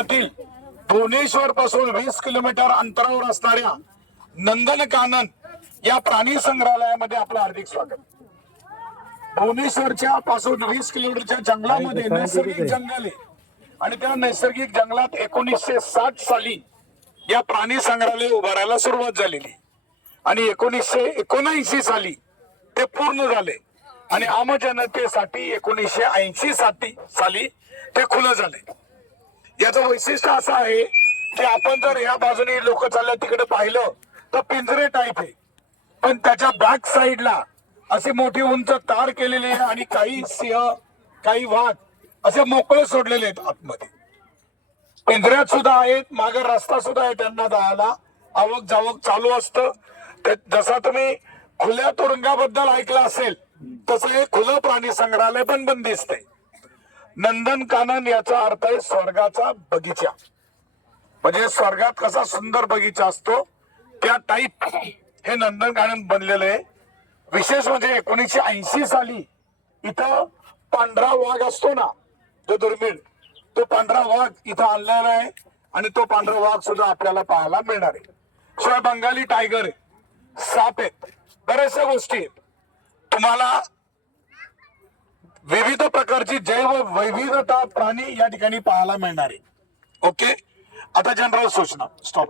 भुवनेश्वर पासून 20 किलोमीटर अंतरावर असणाऱ्या नंदनकानन या प्राणी संग्रहालयामध्ये आपलं हार्दिक स्वागत. भुवनेश्वरच्या पासून 20 किलोमीटरच्या जंगलामध्ये नैसर्गिक जंगल आहे आणि त्या नैसर्गिक जंगलात 1960 साली या प्राणी संग्रहालय उभारायला सुरुवात झालेली आणि 1979 साली ते पूर्ण झाले आणि आम जनतेसाठी 1980 साली ते खुलं झाले. याचं वैशिष्ट्य असं आहे की आपण जर या बाजूने लोक चालल्या तिकडे पाहिलं तर पिंजरे टाईप आहे, पण त्याच्या बॅक साईडला अशी मोठी उंच तार केलेली आहे आणि काही सिंह काही वाघ असे मोकळे सोडलेले आहेत आतमध्ये. पिंजऱ्यात सुद्धा आहेत, मागे रस्ता सुद्धा आहे त्यांना जायला, आवक जावक चालू असतं. जसा तुम्ही खुल्या तुरुंगाबद्दल ऐकलं असेल तसं हे खुलं प्राणी संग्रहालय पण बंदिस्त आहे. नंदनकानन याचा अर्थ आहे स्वर्गाचा बगीचा, म्हणजे स्वर्गात कसा सुंदर बगीचा असतो त्या टाईप हे नंदनकानन बनलेलं आहे. विशेष म्हणजे 1980 साली इथं पांढरा वाघ असतो ना, तो दुर्मिळ, तो पांढरा वाघ इथं आणलेला आहे आणि तो पांढरा वाघ सुद्धा आपल्याला पाहायला मिळणार आहे. शिवाय बंगाली टायगर आहे, साप आहेत, बऱ्याचशा गोष्टी आहेत. तुम्हाला विविध प्रकारची जैव वैविधता प्राणी या ठिकाणी पाहायला मिळणार आहे. ओके, आता जनरल सूचना स्टॉप.